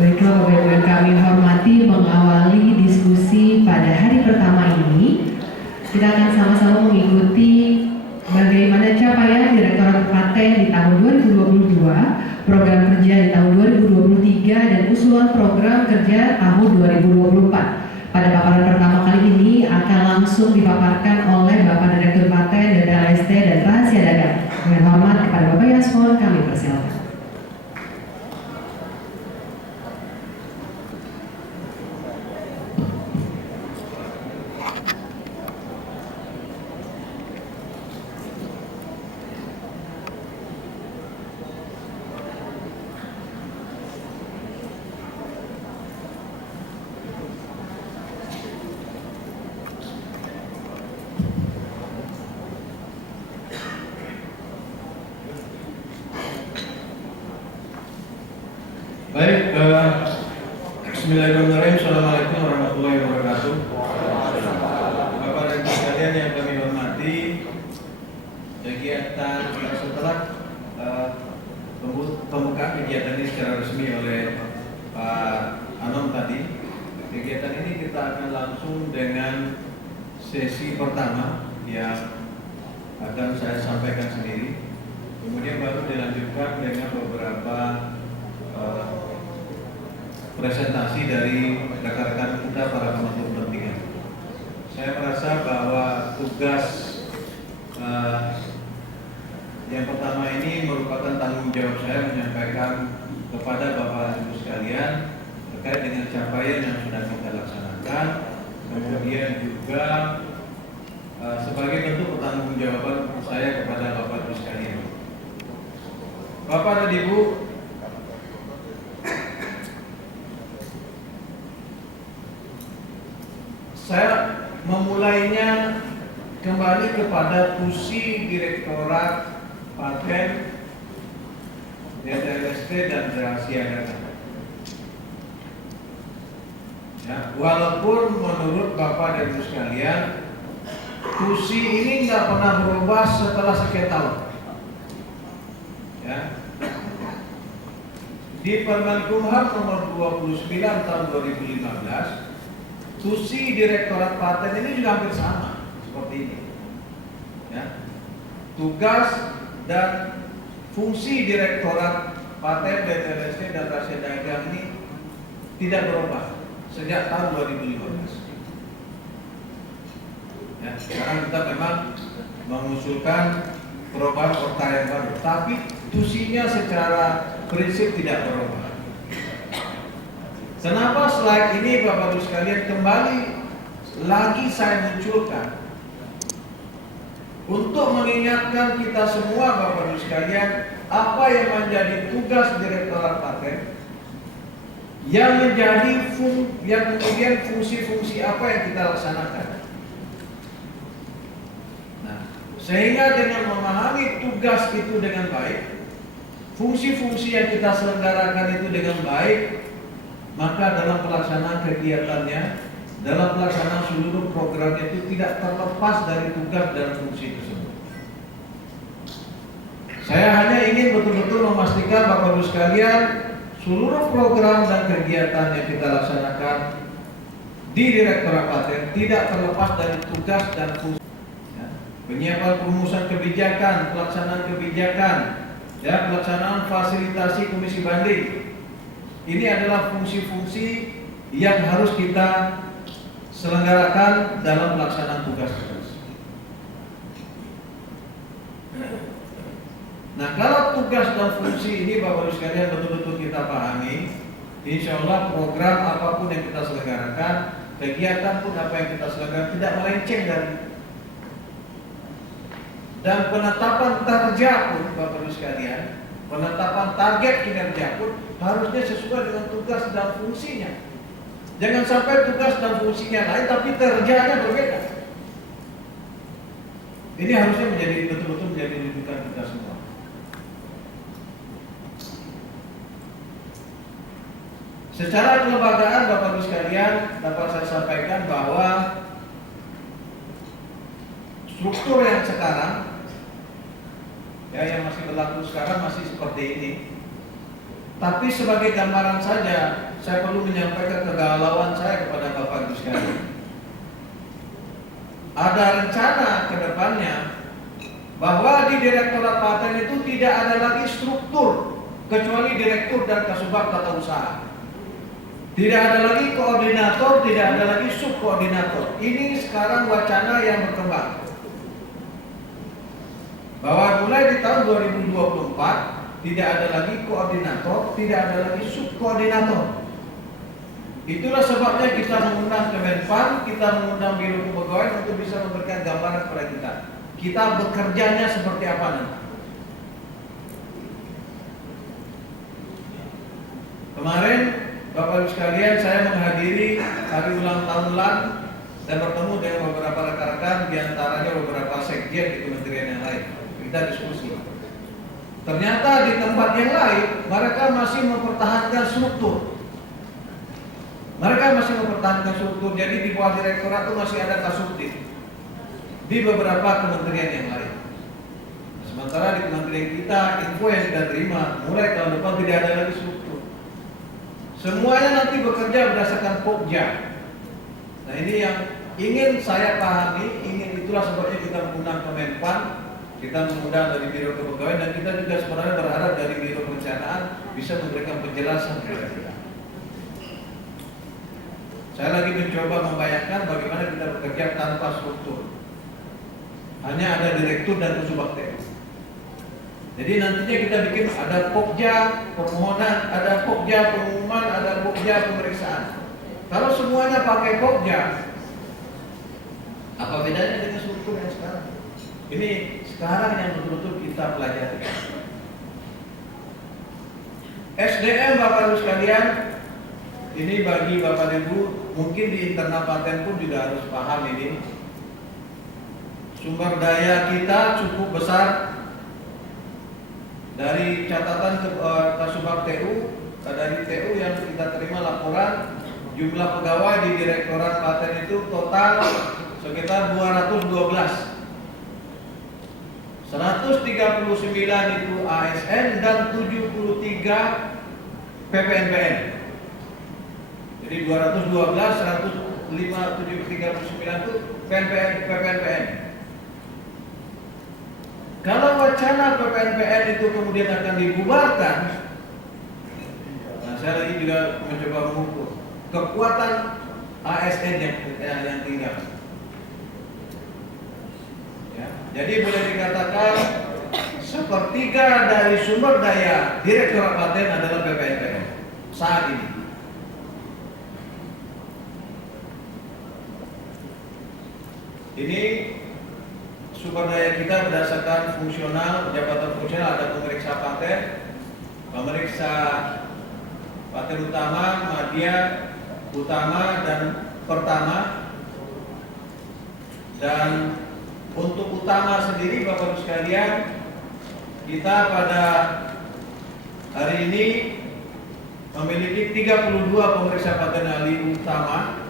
Baiklah Bapak Ibu yang kami hormati, mengawali diskusi pada hari pertama ini, kita akan sama-sama mengikuti bagaimana capaian Direktorat Paten di tahun 2022, program kerja di tahun 2023, dan usulan program kerja tahun 2024. Pada paparan pertama kali ini akan langsung dipaparkan oleh Bapak Direktur Paten, Dana LST, dan Rahasia Dagang. Dengan hormat kepada Bapak Yasmon, kami persilakan. Baik, Bismillahirrahmanirrahim. Assalamualaikum warahmatullahi wabarakatuh. Bapak dan Ibu sekalian yang kami hormati, kegiatan setelah pembukaan kegiatan ini secara resmi oleh Pak Anom tadi, kegiatan ini kita akan langsung dengan sesi pertama yang akan saya sampaikan sendiri, kemudian baru dilanjutkan dengan beberapa presentasi dari rekan-rekan kita para pemangku kepentingan. Saya merasa bahwa tugas yang pertama ini merupakan tanggung jawab saya menyampaikan kepada Bapak Ibu sekalian terkait dengan capaian yang sudah kita laksanakan, kemudian juga sebagai bentuk pertanggungjawaban saya kepada Bapak Ibu sekalian. Bapak dan Ibu, saya memulainya kembali kepada fungsi Direktorat Paten, Dana LST, dan Rahasia Dagang. Ya, walaupun menurut Bapak dan Ibu sekalian, fungsi ini nggak pernah berubah setelah sekian tahun. Ya. Di Permenkumham nomor 29 tahun 2015, fungsi Direktorat Paten ini juga hampir sama seperti ini. Ya. Tugas dan fungsi Direktorat Paten, Dana LST, dan Rahasia Dagang ini tidak berubah sejak tahun 2015. Ya, sekarang kita memang mengusulkan perubahan kota yang baru, tapi fungsinya secara prinsip tidak berubah. Kenapa slide ini Bapak Ibu sekalian kembali lagi saya munculkan? Untuk mengingatkan kita semua Bapak Ibu sekalian, apa yang menjadi tugas Direktorat Paten, yang kemudian fungsi-fungsi apa yang kita laksanakan. Nah, sehingga dengan memahami tugas itu dengan baik, fungsi-fungsi yang kita selenggarakan itu dengan baik, maka dalam pelaksanaan kegiatannya, dalam pelaksanaan seluruh programnya itu tidak terlepas dari tugas dan fungsi tersebut. Saya hanya ingin betul-betul memastikan Bapak Ibu sekalian, seluruh program dan kegiatan yang kita laksanakan di Direktorat Paten tidak terlepas dari tugas dan fungsi. Ya, penyiapan perumusan kebijakan, pelaksanaan kebijakan, ya, pelaksanaan fasilitasi komisi banding. Ini adalah fungsi-fungsi yang harus kita selenggarakan dalam pelaksanaan tugas tersebut. Nah, kalau tugas dan fungsi ini Bapak Ibu sekalian betul-betul kita pahami, insya Allah program apapun yang kita selenggarakan, kegiatan pun apa yang kita selenggarakan tidak melenceng dari. Dan penetapan target pun Bapak Ibu sekalian, penetapan target kinerja pun harusnya sesuai dengan tugas dan fungsinya. Jangan sampai tugas dan fungsinya lain tapi kerjanya berbeda. Ini harusnya menjadi betul-betul menjadi rujukan kita semua. Secara kelembagaan Bapak Ibu sekalian, dapat saya sampaikan bahwa struktur yang sekarang, ya, yang masih berlaku sekarang masih seperti ini. Tapi sebagai gambaran saja, saya perlu menyampaikan kegalauan saya kepada Bapak Ibu sekalian. Ada rencana ke depannya bahwa di Direktorat Paten itu tidak ada lagi struktur kecuali direktur dan kasubag tata usaha. Tidak ada lagi koordinator, tidak ada lagi subkoordinator. Ini sekarang wacana yang berkembang. Bahwa mulai di tahun 2024 tidak ada lagi koordinator, tidak ada lagi subkoordinator. Itulah sebabnya kita mengundang Kemenpan, kita mengundang Biro Kepegawaian untuk bisa memberikan gambaran kepada kita. Kita bekerjanya seperti apa nanti. Kemarin Bapak Ibu sekalian, saya menghadiri hari ulang tahun LAN dan bertemu dengan beberapa rekan-rekan, diantaranya beberapa sekjen di kementerian yang lain. Kita diskusi. Ternyata di tempat yang lain mereka masih mempertahankan struktur. Mereka masih mempertahankan struktur. Jadi di bawah direktorat itu masih ada kasubdit di beberapa kementerian yang lain. Sementara di kementerian kita, info yang kita terima mulai tahun depan tidak ada lagi struktur. Semuanya nanti bekerja berdasarkan Pokja. Nah ini yang ingin saya pahami, itulah sebabnya kita mengundang Kemenpan, kita mengundang dari Biro Kepegawaian, dan kita juga sebenarnya berharap dari Biro Perencanaan bisa memberikan penjelasan kepada kita. Saya lagi mencoba membayangkan bagaimana kita bekerja tanpa struktur. Hanya ada direktur dan kasubag TU. Jadi nantinya kita bikin ada Pokja permohonan, ada Pokja pengumuman, ada Pokja pemeriksaan. Kalau semuanya pakai Pokja, apa bedanya dengan struktur yang sekarang? Ini sekarang yang betul-betul kita pelajari. SDM Bapak Ibu sekalian, ini bagi Bapak Ibu mungkin di internal Paten pun juga harus paham ini. Sumber daya kita cukup besar. Dari catatan kasubag TU, dari TU yang kita terima laporan, jumlah pegawai di Direktorat Paten itu total sekitar 212. 139 itu ASN dan 73 PPNPN. Jadi 212, 139 itu PPNPN. Kalau wacana PPNPN itu kemudian akan dibubarkan, nah saya lagi juga mencoba mengukur kekuatan ASN yang tinggal. Ya, jadi boleh dikatakan sepertiga dari sumber daya Direktorat Paten adalah PPNPN saat ini. Ini sumber daya kita berdasarkan fungsional, jabatan fungsional, ada pemeriksa paten, pemeriksa paten utama, madya, utama, dan pertama. Dan untuk utama sendiri Bapak Ibu sekalian, kita pada hari ini memiliki 32 pemeriksa paten ahli utama.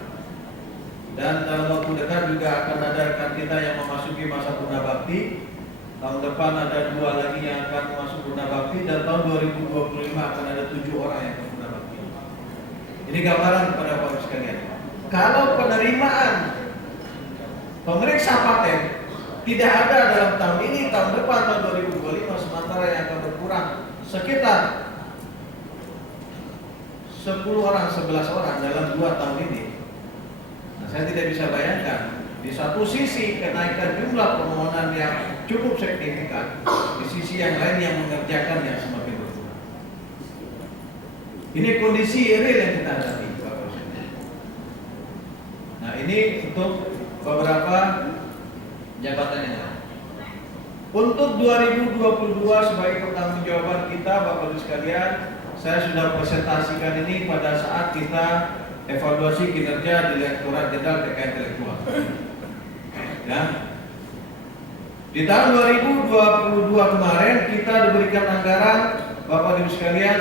Dan dalam waktu dekat juga akan ada rekan kita yang memasuki masa purnabakti. Tahun depan ada 2 lagi yang akan masuk purnabakti, dan tahun 2025 akan ada 7 orang yang akan purnabakti. Ini gambaran kepada Bapak sekalian. Kalau penerimaan pemeriksa paten tidak ada dalam tahun ini, tahun depan tahun 2025, sementara yang akan berkurang sekitar 10 orang, 11 orang dalam 2 tahun ini. Saya tidak bisa bayangkan, di satu sisi kenaikan jumlah permohonan yang cukup signifikan, di sisi yang lain yang mengerjakan yang semakin berkurang. Ini kondisi real yang kita hadapi, Bapak. Nah ini untuk beberapa jabatan yang lain. Untuk 2022 sebagai pertanggungjawaban kita, Bapak Ibu sekalian, saya sudah presentasikan ini pada saat kita evaluasi kinerja Direktorat Jenderal Kekayaan Intelektual. Ya. Di tahun 2022 kemarin kita diberikan anggaran Bapak Ibu sekalian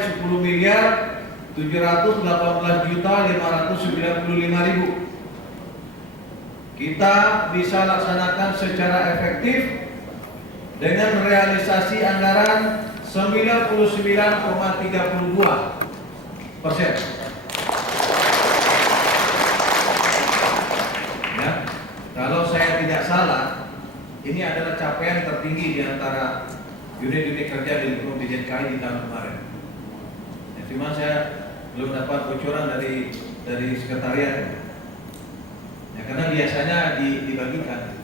10.718.595.000. Kita bisa laksanakan secara efektif dengan realisasi anggaran 99,32%. Ya, kalau saya tidak salah, ini adalah capaian tertinggi di antara unit-unit kerja di lingkungan DJKI di tahun kemarin. Ya, cuma saya belum dapat bocoran dari sekretariat. Ya, karena biasanya dibagikan.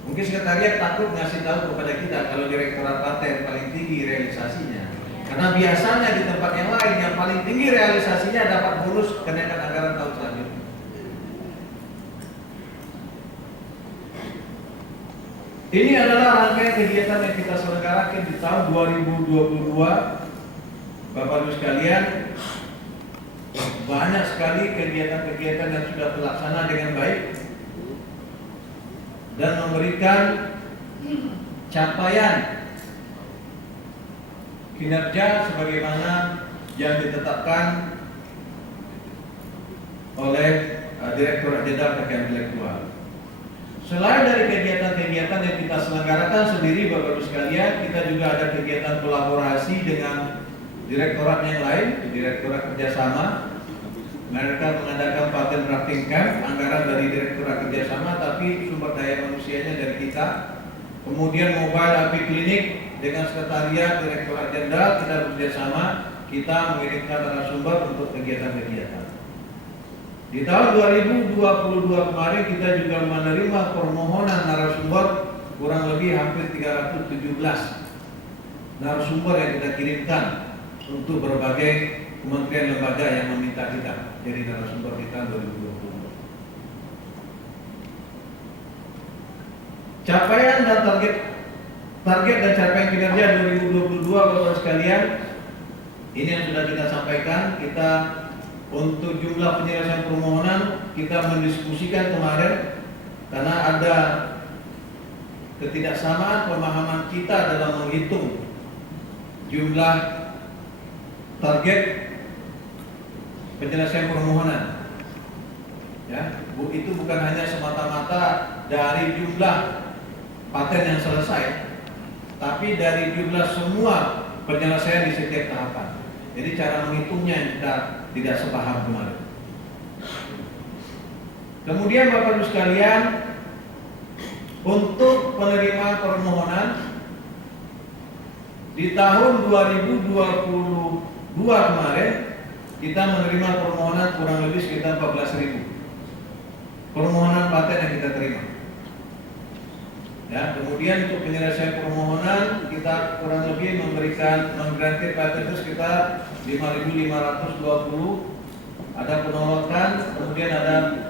Mungkin sekretariat takut ngasih tahu kepada kita kalau Direktorat Paten paling tinggi realisasinya. Karena biasanya di tempat yang lain yang paling tinggi realisasinya dapat bonus kenaikan anggaran tahun selanjutnya. Ini adalah rangkaian kegiatan yang kita selenggarakan di tahun 2022. Bapak Ibu sekalian, banyak sekali kegiatan-kegiatan yang sudah terlaksana dengan baik dan memberikan capaian kinerja sebagaimana yang ditetapkan oleh Direktorat Jenderal Kekayaan Intelektual. Selain dari kegiatan-kegiatan yang kita selenggarakan sendiri, Bapak Ibu sekalian, kita juga ada kegiatan kolaborasi dengan direktorat yang lain, Direktorat Kerjasama. Mereka mengadakan patent drafting camp, anggaran dari Direktorat Kerjasama, tapi sumber daya manusianya dari kita. Kemudian mobile AP klinik dengan sekretariat Direktorat Jenderal, kita bekerjasama, kita mengirimkan narasumber untuk kegiatan-kegiatan. Di tahun 2022 kemarin kita juga menerima permohonan narasumber kurang lebih hampir 317 narasumber yang kita kirimkan untuk berbagai kementerian lembaga yang meminta kita jadi narasumber di tahun 2022. Capaian dan target dan capaian kinerja 2022 Bapak sekalian, ini yang sudah kita sampaikan. Kita untuk jumlah penyelesaian permohonan kita mendiskusikan kemarin karena ada ketidaksamaan pemahaman kita dalam menghitung jumlah target penyelesaian permohonan. Ya, itu bukan hanya semata-mata dari jumlah paten yang selesai, tapi dari jumlah semua penyelesaian di setiap tahapan. Jadi cara menghitungnya yang kita tidak sepaham kemarin. Kemudian Bapak Ibu sekalian, untuk penerimaan permohonan di tahun 2022 kemarin kita menerima permohonan kurang lebih sekitar 14.000 permohonan paten yang kita terima. Ya, kemudian untuk penyelesaian permohonan kita kurang lebih memberikan mengganti paten itu sekitar 5.520. Ada penolakan, kemudian ada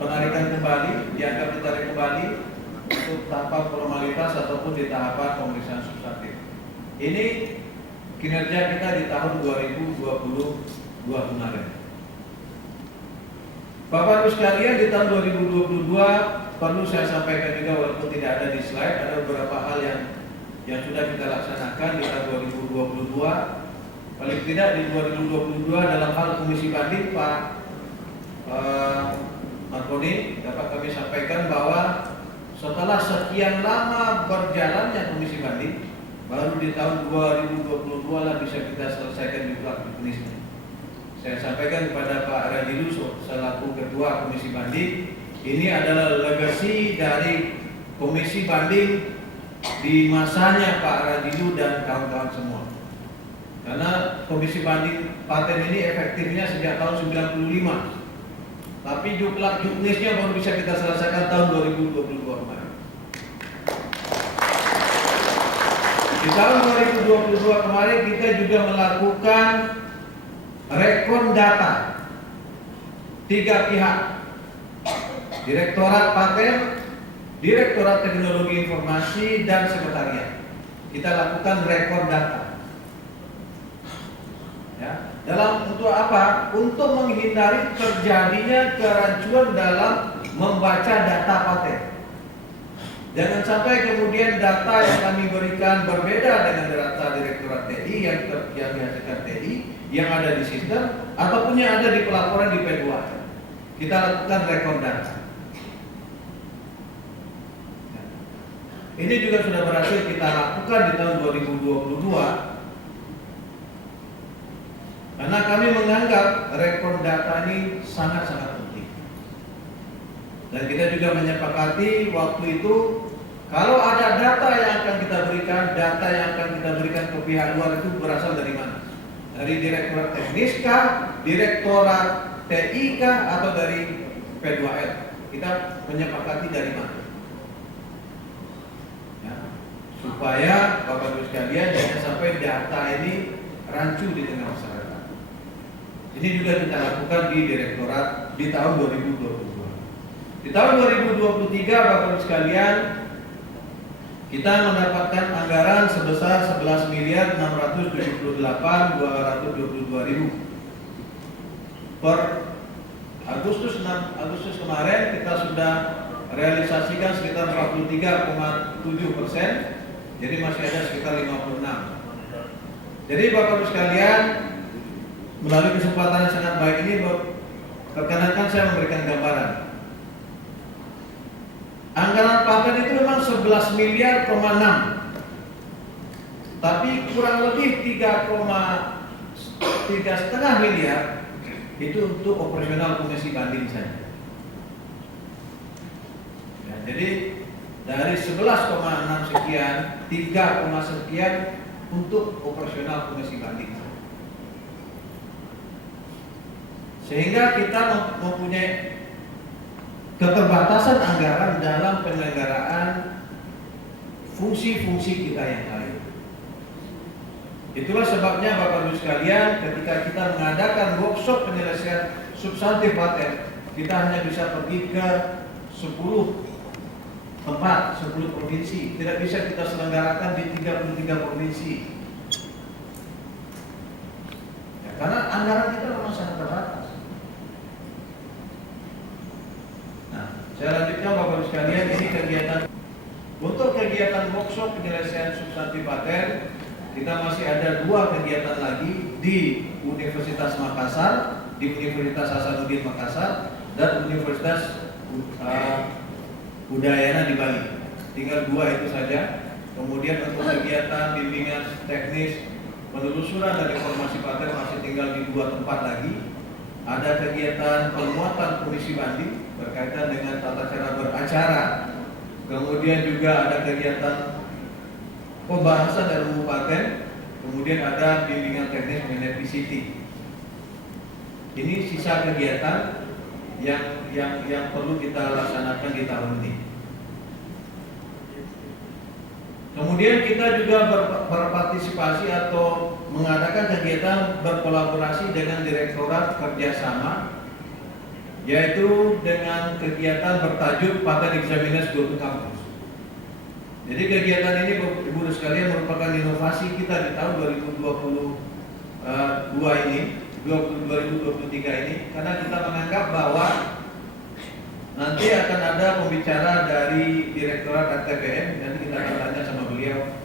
penarikan kembali, dianggap ditarik kembali untuk tahapan formalitas ataupun di tahapan pemeriksaan substantif. Ini kinerja kita di tahun 2022 kemarin. Bapak Ibu sekalian, di tahun 2022 perlu saya sampaikan juga walaupun tidak ada di slide, ada beberapa hal yang sudah kita laksanakan di tahun 2022. Paling tidak di 2022 dalam hal komisi banding Pak Marconi dapat kami sampaikan bahwa setelah sekian lama berjalannya komisi banding, baru di tahun 2022 lah bisa kita selesaikan jumlah juknisnya. Saya sampaikan kepada Pak Rajilu selaku Ketua Komisi Banding, ini adalah legasi dari komisi banding di masanya Pak Rajilu dan kawan-kawan semua. Karena komisi banding paten ini efektifnya sejak tahun 95. Tapi jumlah juknisnya baru bisa kita selesaikan tahun 2022 kemarin. Di tahun 2022 kemarin kita juga melakukan rekon data 3 pihak, Direktorat Paten, Direktorat Teknologi Informasi, dan Sekretariat. Kita lakukan rekon data. Ya, dalam untuk apa? Untuk menghindari terjadinya kerancuan dalam membaca data paten. Jangan sampai kemudian data yang kami berikan berbeda dengan data Direktorat TI yang dihasilkan TI yang ada di sistem ataupun yang ada di pelaporan di P2. Kita lakukan rekon data. Ini juga sudah berhasil kita lakukan di tahun 2022. Karena kami menganggap rekor data ini sangat-sangat penting. Dan kita juga menyepakati waktu itu, kalau ada data yang akan kita berikan, data yang akan kita berikan ke pihak luar itu berasal dari mana? Dari Direktorat Teknis kah, Direktorat TI kah, atau dari P2R? Kita menyepakati dari mana? Ya, supaya Bapak Ibu sekalian jangan sampai data ini rancu di tengah masyarakat. Ini juga kita lakukan di Direktorat di tahun 2022. Di tahun 2023 Bapak Ibu sekalian, kita mendapatkan anggaran sebesar 11.678.222.000. Per Agustus kemarin kita sudah realisasikan sekitar 43,7%, jadi masih ada sekitar 56. Jadi Bapak Ibu sekalian, melalui kesempatan yang sangat baik ini, perkenankan saya memberikan gambaran. Anggaran paten itu memang 11 miliar, tapi kurang lebih 3,5 miliar itu untuk operasional komisi banding saja. Ya, jadi dari 11,6 sekian, 3, sekian untuk operasional komisi banding. Sehingga kita mempunyai keterbatasan anggaran dalam penyelenggaraan fungsi-fungsi kita yang lain. Itulah sebabnya Bapak Ibu sekalian, ketika kita mengadakan workshop penyelesaian substantif paten, kita hanya bisa pergi ke 10 tempat, 10 provinsi. Tidak bisa kita selenggarakan di 33 provinsi. Ya, karena anggaran kita memang sangat terbatas. Saya lanjutkan Bapak Ibu sekalian, ini kegiatan untuk kegiatan workshop penyelesaian substantif paten, kita masih ada 2 kegiatan lagi di Universitas Makassar, di Universitas Hasanuddin Makassar, dan Universitas Udayana di Bali. Tinggal 2 itu saja. Kemudian untuk kegiatan bimbingan teknis penelusuran dan informasi paten masih tinggal di 2 tempat lagi. Ada kegiatan penguatan komisi banding berkaitan dengan tata cara beracara. Kemudian juga ada kegiatan pembahasan RUU paten. Kemudian ada bimbingan teknis mengenai PCT. Ini sisa kegiatan yang perlu kita laksanakan di tahun ini. Kemudian kita juga berpartisipasi atau mengadakan kegiatan berkolaborasi dengan Direktorat Kerjasama, yaitu dengan kegiatan bertajuk Paten Examiners Go to Campus. Jadi kegiatan ini Ibu sekalian merupakan inovasi kita di tahun 2023 ini, karena kita menganggap bahwa nanti akan ada pembicara dari Direktorat RTPM, nanti kita akan tanya sama beliau.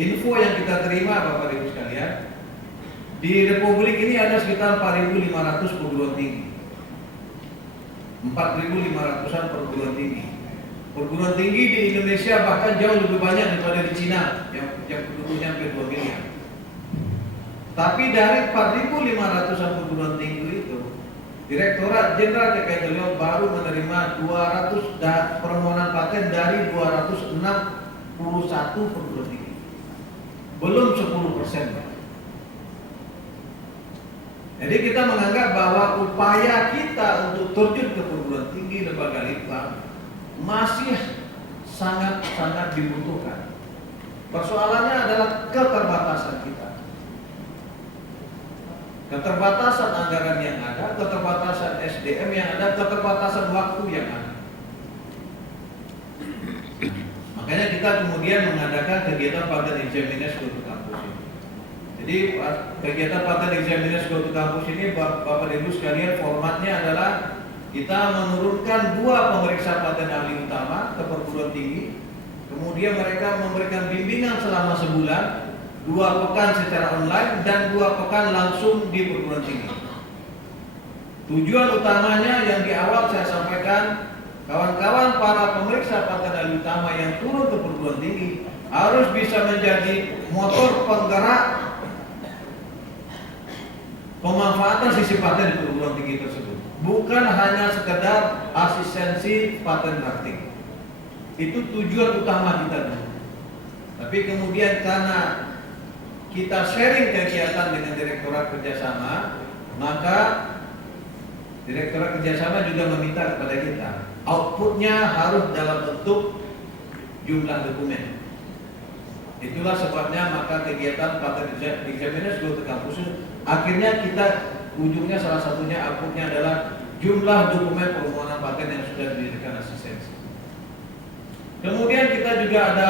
Info yang kita terima Bapak Ibu sekalian, di Republik ini ada sekitar 4.500 perguruan tinggi, 4.500-an perguruan tinggi. Perguruan tinggi di Indonesia bahkan jauh lebih banyak daripada di Cina yang penduduknya hampir 2 miliar. Tapi dari 4.500-an perguruan tinggi itu, Direktorat Jenderal TKI baru menerima 200 permohonan paten dari 261 perguruan tinggi. Belum 10%. Jadi kita menganggap bahwa upaya kita untuk terjun ke perguruan tinggi lembaga litbang masih sangat-sangat dibutuhkan. Persoalannya adalah keterbatasan kita. Keterbatasan anggaran yang ada, keterbatasan SDM yang ada, keterbatasan waktu yang ada. Makanya kita kemudian mengadakan kegiatan Paten Examiners Go to Campus ini. Jadi kegiatan Paten Examiners Go to Campus ini Bapak Ibu sekalian, formatnya adalah kita menurunkan 2 pemeriksa paten ahli utama ke perguruan tinggi. Kemudian mereka memberikan bimbingan selama sebulan, 2 pekan secara online dan 2 pekan langsung di perguruan tinggi. Tujuan utamanya yang di awal saya sampaikan, kawan-kawan para pemeriksa paten ahli utama yang turun ke perguruan tinggi harus bisa menjadi motor penggerak pemanfaatan sisi paten di perguruan tinggi tersebut, bukan hanya sekedar asistensi paten praktik. Itu tujuan utama kita dulu. Tapi kemudian karena kita sharing kegiatan dengan Direktorat Kerjasama, maka Direktorat Kerjasama juga meminta kepada kita outputnya harus dalam bentuk jumlah dokumen. Itulah sebabnya maka kegiatan paten examiners go to campus akhirnya kita ujungnya salah satunya outputnya adalah jumlah dokumen permohonan paten yang sudah didirikan asistensi. Kemudian kita juga ada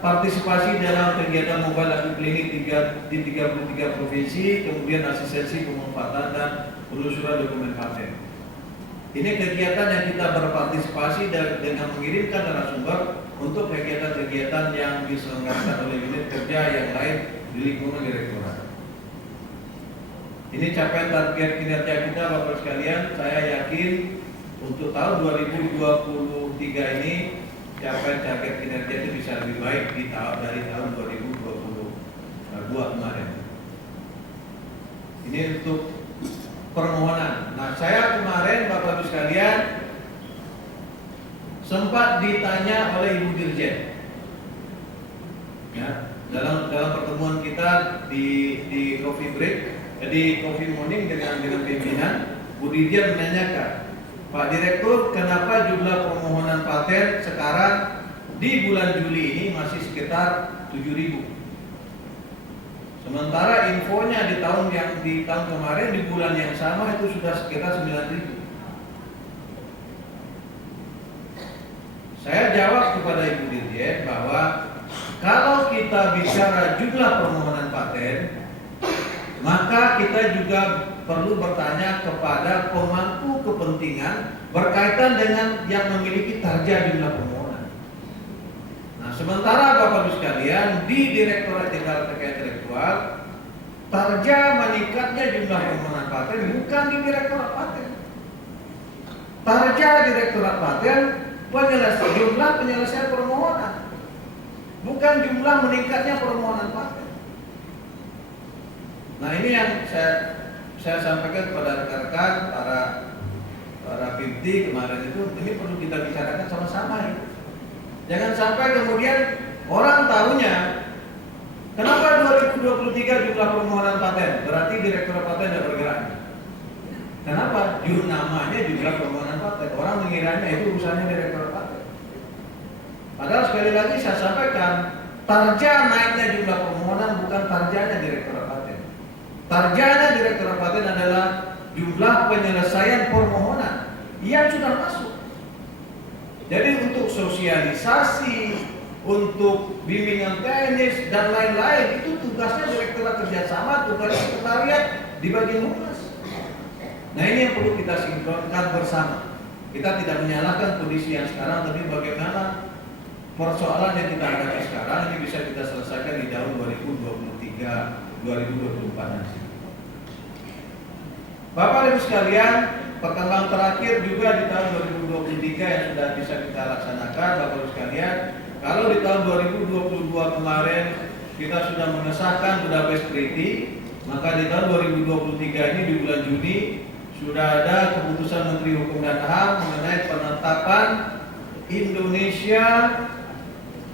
partisipasi dalam kegiatan mobile lab klinik di 33 provinsi, kemudian asistensi pemanfaatan dan penelusuran dokumen paten. Ini kegiatan yang kita berpartisipasi dengan mengirimkan narasumber untuk kegiatan-kegiatan yang diselenggarakan oleh unit kerja yang lain di lingkungan direktorat. Ini capaian target kinerja kita, Bapak sekalian. Saya yakin untuk tahun 2023 ini capaian target kinerja itu bisa lebih baik dari tahun 2022 kemarin. Ini untuk permohonan. Nah, saya kemarin Bapak Ibu sekalian sempat ditanya oleh Ibu Dirjen, ya, dalam pertemuan kita di coffee break, di coffee morning dengan pimpinan, Bu Dirjen menanyakan, Pak Direktur, kenapa jumlah permohonan paten sekarang di bulan Juli ini masih sekitar 7.000? Sementara infonya di tahun kemarin di bulan yang sama itu sudah sekitar 9.000. Saya jawab kepada Ibu Dirjen bahwa kalau kita bicara jumlah permohonan paten, maka kita juga perlu bertanya kepada pemangku kepentingan berkaitan dengan yang memiliki target jumlah permohonan. Nah, sementara Bapak Ibu sekalian di Direktorat Jenderal Terkait Intelektual, target meningkatnya jumlah permohonan paten bukan di Direktorat Paten. Target Direktorat Paten jumlah penyelesaian permohonan, bukan jumlah meningkatnya permohonan paten. Nah, ini yang saya sampaikan kepada rekan-rekan para PIMTI kemarin itu, ini perlu kita bicarakan sama-sama ya. Jangan sampai kemudian orang tahunya kenapa 2023 jumlah permohonan paten, berarti Direktorat Paten tidak bergerak. Kenapa? Namanya jumlah permohonan paten. Orang mengiranya itu urusannya Direktorat Paten. Padahal sekali lagi saya sampaikan, target naiknya jumlah permohonan bukan targetnya Direktorat Paten. Targetnya Direktorat Paten adalah jumlah penyelesaian permohonan yang sudah masuk. Jadi untuk sosialisasi, untuk bimbingan teknis dan lain-lain itu tugasnya Direktorat Kerjasama, tugas sekretariat di bagian humas. Nah, ini yang perlu kita sinkronkan bersama. Kita tidak menyalahkan kondisi yang sekarang, tapi bagaimana persoalan yang kita hadapi sekarang ini bisa kita selesaikan di tahun 2023-2024 nanti. Bapak Ibu sekalian, perkembangan terakhir juga di tahun 2023 yang sudah bisa kita laksanakan, Bapak Ibu sekalian. Kalau di tahun 2022 kemarin kita sudah mengesahkan Budapest Treaty, maka di tahun 2023 ini di bulan Juni sudah ada keputusan Menteri Hukum dan HAM mengenai penetapan Indonesia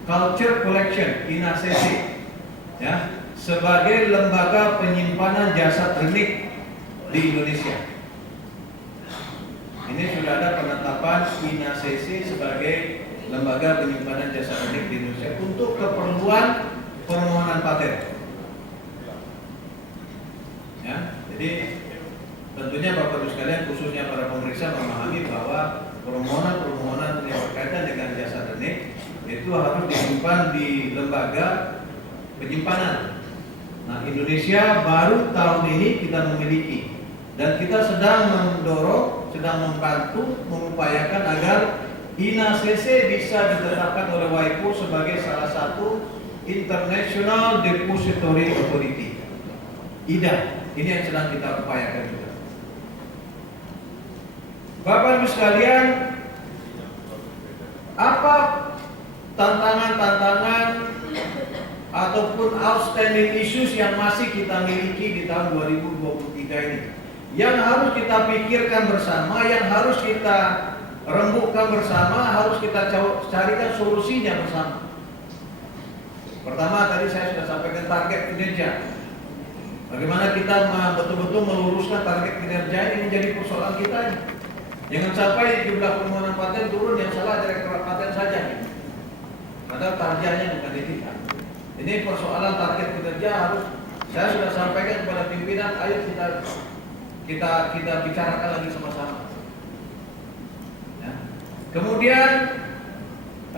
Culture Collection (INACC) ya, sebagai lembaga penyimpanan jasa teknik di Indonesia. Ini sudah ada penetapan INACC sebagai lembaga penyimpanan jasa teknik di Indonesia untuk keperluan permohonan paten. Ya, jadi tentunya Bapak Ibu sekalian, khususnya para pemeriksa, memahami bahwa permohonan yang berkaitan dengan jasa teknik itu harus disimpan di lembaga penyimpanan. Nah, Indonesia baru tahun ini kita memiliki, dan kita sedang mendorong, sedang membantu, mengupayakan agar INACC bisa ditetapkan oleh WIPO sebagai salah satu International Depository Authority (IDA). Ini yang sedang kita upayakan juga. Bapak Ibu sekalian, Apa tantangan-tantangan ataupun outstanding issues yang masih kita miliki di tahun 2023 ini, yang harus kita pikirkan bersama, yang harus kita rembukkan bersama, harus kita carikan solusinya bersama. Pertama, tadi saya sudah sampaikan target kinerja. Bagaimana kita betul-betul meluruskan target kinerja ini menjadi persoalan kita ini. Jangan sampai jumlah permohonan paten turun, yang salah Direktorat Paten saja. Padahal targetnya bukan di kita. Ini persoalan target kinerja harus, saya sudah sampaikan kepada pimpinan, ayo kita bicarakan lagi sama-sama. Ya. Kemudian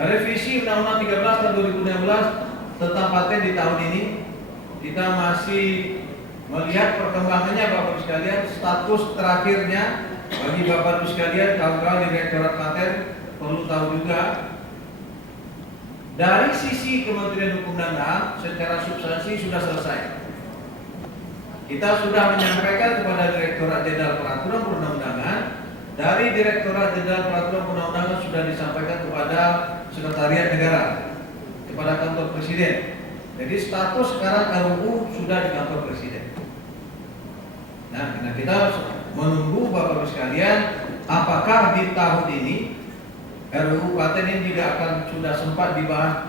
revisi Undang-Undang 13 tahun 2016 tentang paten di tahun ini, kita masih melihat perkembangannya Bapak Ibu sekalian. Status terakhirnya bagi Bapak Ibu sekalian, kawan-kawan Direktorat Paten perlu tahu juga, dari sisi Kementerian Hukum dan HAM secara substansi sudah selesai. Kita sudah menyampaikan kepada Direktorat Jenderal Peraturan Perundang-undangan, dari Direktorat Jenderal Peraturan Perundang-undangan sudah disampaikan kepada Sekretariat Negara, kepada Kantor Presiden. Jadi status sekarang RUU sudah di Kantor Presiden. Nah, kita menunggu Bapak Ibu sekalian, apakah di tahun ini RUU paten ini juga akan sudah sempat dibahas,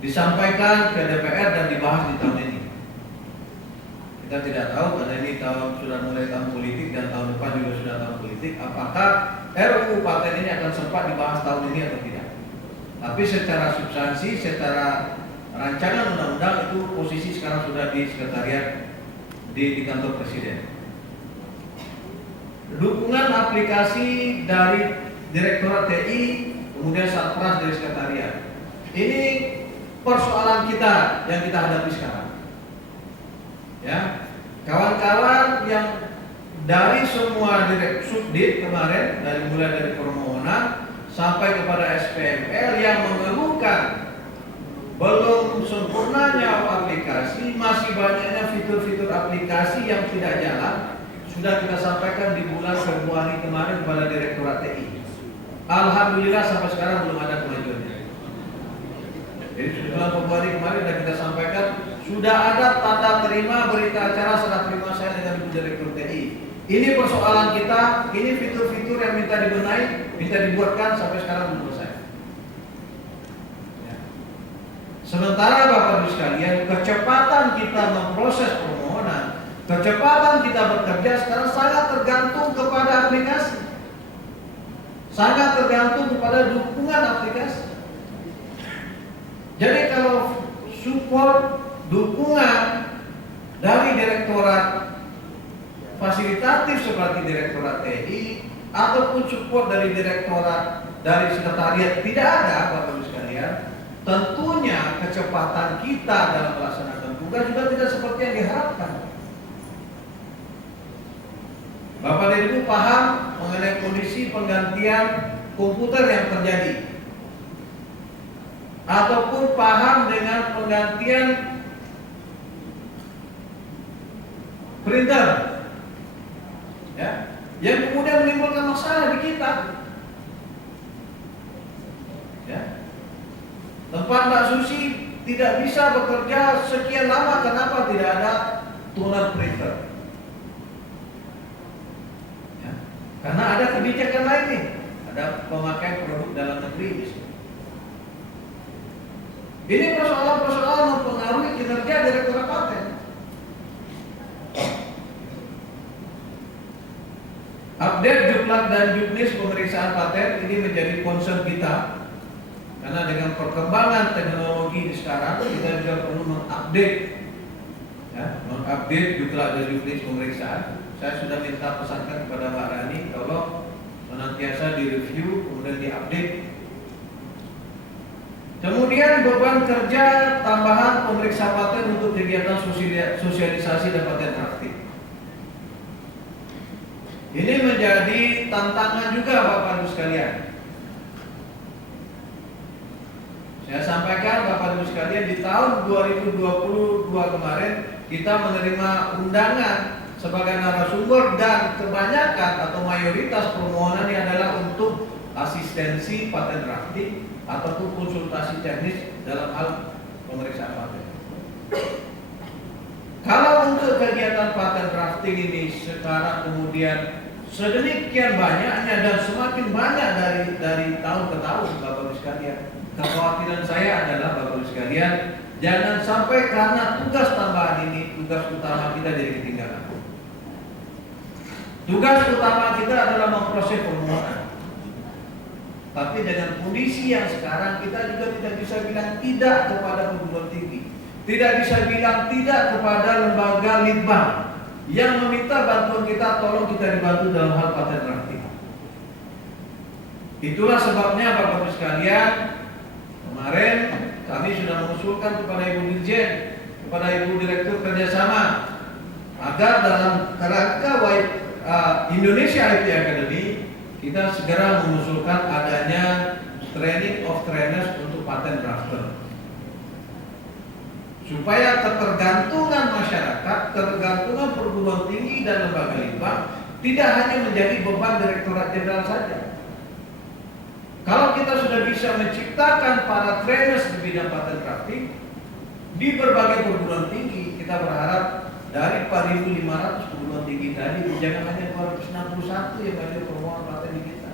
disampaikan ke DPR dan dibahas di tahun ini. Kita tidak tahu karena ini sudah mulai tahun politik dan tahun depan juga sudah tahun politik. Apakah RUU paten ini akan sempat dibahas tahun ini atau tidak? Tapi secara substansi, secara rancangan undang-undang itu posisi sekarang sudah di sekretariat di Kantor Presiden. Dukungan aplikasi dari Direktorat TI, kemudian Satpras dari sekretariat. Ini persoalan kita yang kita hadapi sekarang. Ya, kawan-kawan yang dari semua subdit kemarin, mulai dari permohonan sampai kepada SPML yang mengeluhkan belum sempurnanya aplikasi, masih banyaknya fitur-fitur aplikasi yang tidak jalan, sudah kita sampaikan di bulan Februari kemarin kepada Direktorat TI. Alhamdulillah sampai sekarang belum ada kemajuannya. Jadi di bulan Februari kemarin sudah kita sampaikan, sudah ada tanda terima berita acara serah terima saya dengan Ibu Direktur TI. Ini persoalan kita, ini fitur-fitur yang minta dibenahi, minta dibuatkan, sampai sekarang belum selesai. Ya. Sementara Bapak Ibu sekalian, kecepatan kita memproses permohonan, kecepatan kita bekerja sekarang sangat tergantung kepada aplikasi. Sangat tergantung kepada dukungan aplikasi. Jadi kalau support, dukungan dari Direktorat Fasilitatif seperti Direktorat TI ataupun support dari Direktorat dari Sekretariat tidak ada, Bapak Ibu sekalian, tentunya kecepatan kita dalam melaksanakan tugas juga tidak seperti yang diharapkan. Bapak dan Ibu paham mengenai kondisi penggantian komputer yang terjadi, ataupun paham dengan penggantian printer, ya, yang kemudian menimbulkan masalah di kita. Ya. Tempat Mbak Susi tidak bisa bekerja sekian lama, kenapa tidak ada toner printer? Karena ada kebijakan lain nih, ada pemakaian produk dalam negeri. Ini persoalan-persoalan mempengaruhi kinerja Direktorat Paten. Update juklat dan juknis pemeriksaan paten ini menjadi concern kita, karena dengan perkembangan teknologi sekarang kita juga perlu mengupdate, ya, mengupdate juklat dan juknis pemeriksaan. Saya sudah minta pesankan kepada Mbak Rani, tolong senantiasa direview, kemudian diupdate. Kemudian beban kerja tambahan pemeriksa paten untuk kegiatan sosialisasi dan paten praktik. Ini menjadi tantangan juga Bapak Ibu sekalian. Saya sampaikan Bapak Ibu sekalian, di tahun 2022 kemarin kita menerima undangan sebagai narasumber dan kebanyakan atau mayoritas permohonan ini adalah untuk asistensi paten drafting ataupun konsultasi teknis dalam hal pemeriksaan paten. Kalau untuk kegiatan paten drafting ini sekarang kemudian sedemikian banyaknya dan semakin banyak dari tahun ke tahun, Bapak Ibu sekalian, kekhawatiran saya adalah Bapak Ibu sekalian, jangan sampai karena tugas tambahan ini, tugas utama kita jadi ketinggalan. Tugas utama kita adalah memproses permohonan. Tapi dengan kondisi yang sekarang kita juga tidak bisa bilang tidak kepada perguruan tinggi, tidak bisa bilang tidak kepada lembaga litbang yang meminta bantuan kita, tolong kita dibantu dalam hal paten drafting. Itulah sebabnya Bapak Ibu sekalian, kemarin kami sudah mengusulkan kepada Ibu Dirjen, kepada Ibu Direktur Kerjasama agar dalam kerangka Indonesia IT Academy kita segera mengusulkan adanya training of trainers untuk paten drafter, supaya ketergantungan masyarakat, ketergantungan perguruan tinggi dan lembaga litbang tidak hanya menjadi beban Direktorat Jenderal saja. Kalau kita sudah bisa menciptakan para trainers di bidang paten drafting di berbagai perguruan tinggi, kita berharap dari 4.500 perguruan tinggi tadi jangan hanya 261 yang ada permohonan paten di kita.